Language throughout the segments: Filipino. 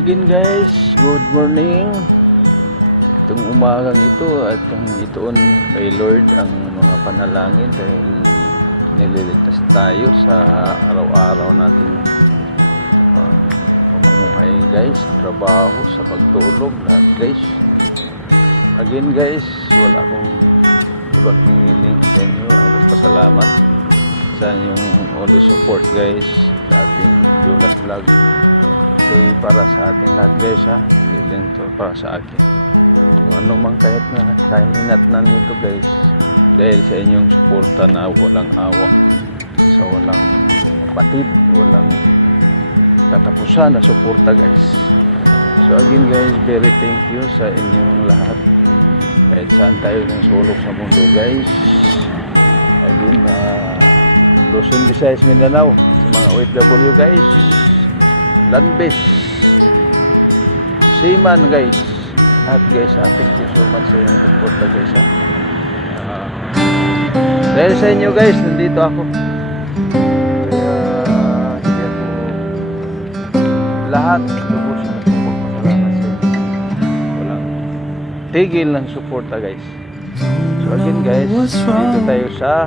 Again guys, good morning. Itong umagang ito at yung itoon kay Lord ang mga panalangin ay nililigtas tayo sa araw-araw natin. Okay guys, trabaho sa pagtulog na guys. Again guys, wala akong pasalamat sa inyong all support guys. Sa akin ano mang kahit na kainat na nito guys dahil sa inyong suporta na walang awa sa walang batid, walang katapusan na suporta guys. So again guys, very thank you sa inyong lahat kahit saan tayo nasulok sa mundo guys. Luzon, Visayas, Mindanao, OFW guys, Lanbes, Siman guys, at guys dahil sa inyo guys nandito ako, kaya hindi ako lahat lubos na pagpapasalamat sa inyo, walang tigil ng suporta guys. So again guys, dito tayo sa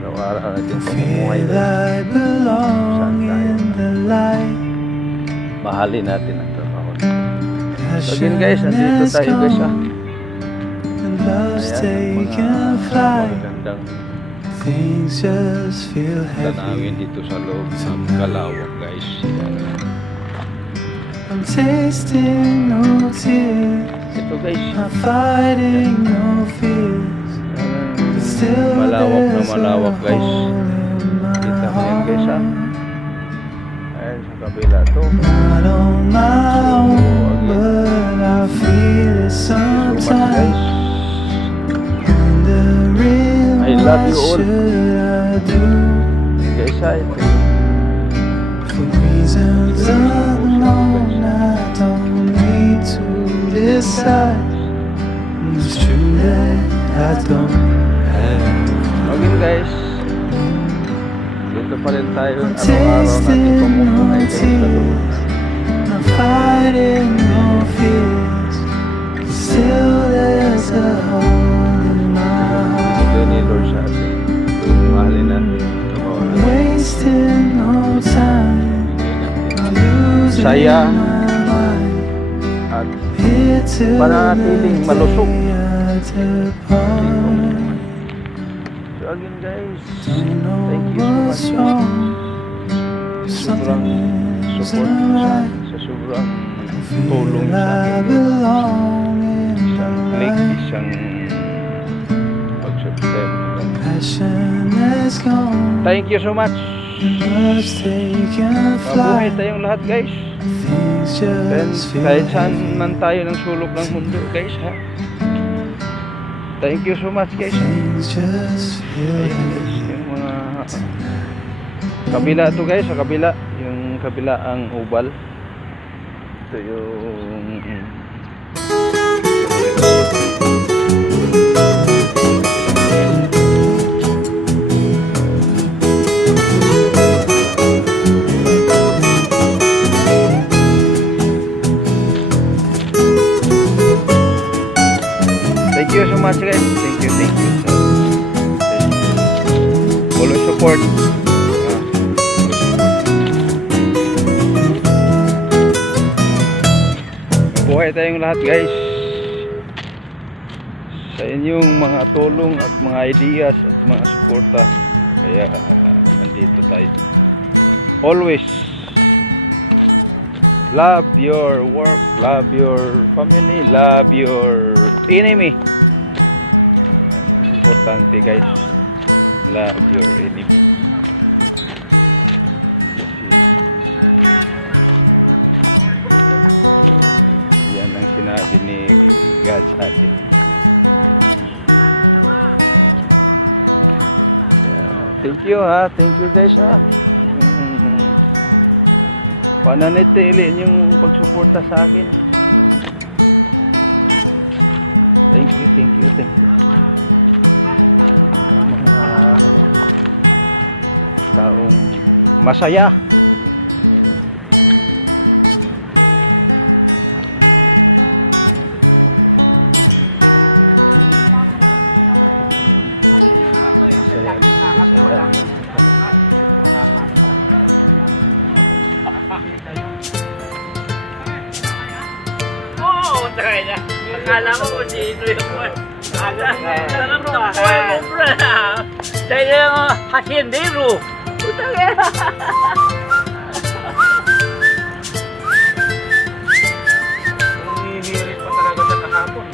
araw-araw natin pamumuhay guys. Saan tayo mahalin natin ang trabaho. So again guys, nandito tayo guys ayan ang mga magandang tanawin dito sa loob ng Kalawag guys. Ito guys, malawak na malawak guys. Kita mo yan guys ha. Ayan sa kabila to. Guys, I love you all guys. For reasons unknown, I don't need to decide. It's true that I don't have. Again guys, dito pa rin tayo araw-araw natin pamumuhay guys sa loob. I'm fighting no fears. Still there's a hole in my heart. Ito ni Lord sa atin. Mahalin natin. Wasting no time. Saya at pananatiling malusog. So again guys, thank you so much sa sobrang support sa sobrang tulong sa akin, isang click, isang pag-subscribe. Thank you so much. Mabuhay tayong lahat guys. Then, kahit saan man tayo ng sulok ng mundo guys ha. Thank you so much guys. Ayan, guys, yung mga kabila to guys, sa kabila, yung kabila ang oval. Ito yung thank you so much guys. Thank you. Always support. Buhay tayong lahat guys sa inyong mga tulong at mga ideas at mga suporta. Kaya nandito tayo. Always love your work, love your family, love your enemy. Importante guys, love your enemy. Yan ang sinabi ni God sa atin. Thank you ha, thank you guys ha. Pananitilit yung pagsuporta sa akin. Masaya Hinihirit pa talaga sa kahapon.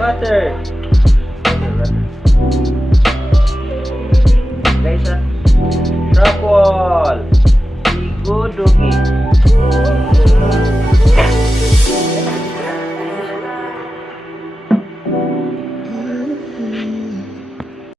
Water. Guys, truffle. Igudugi.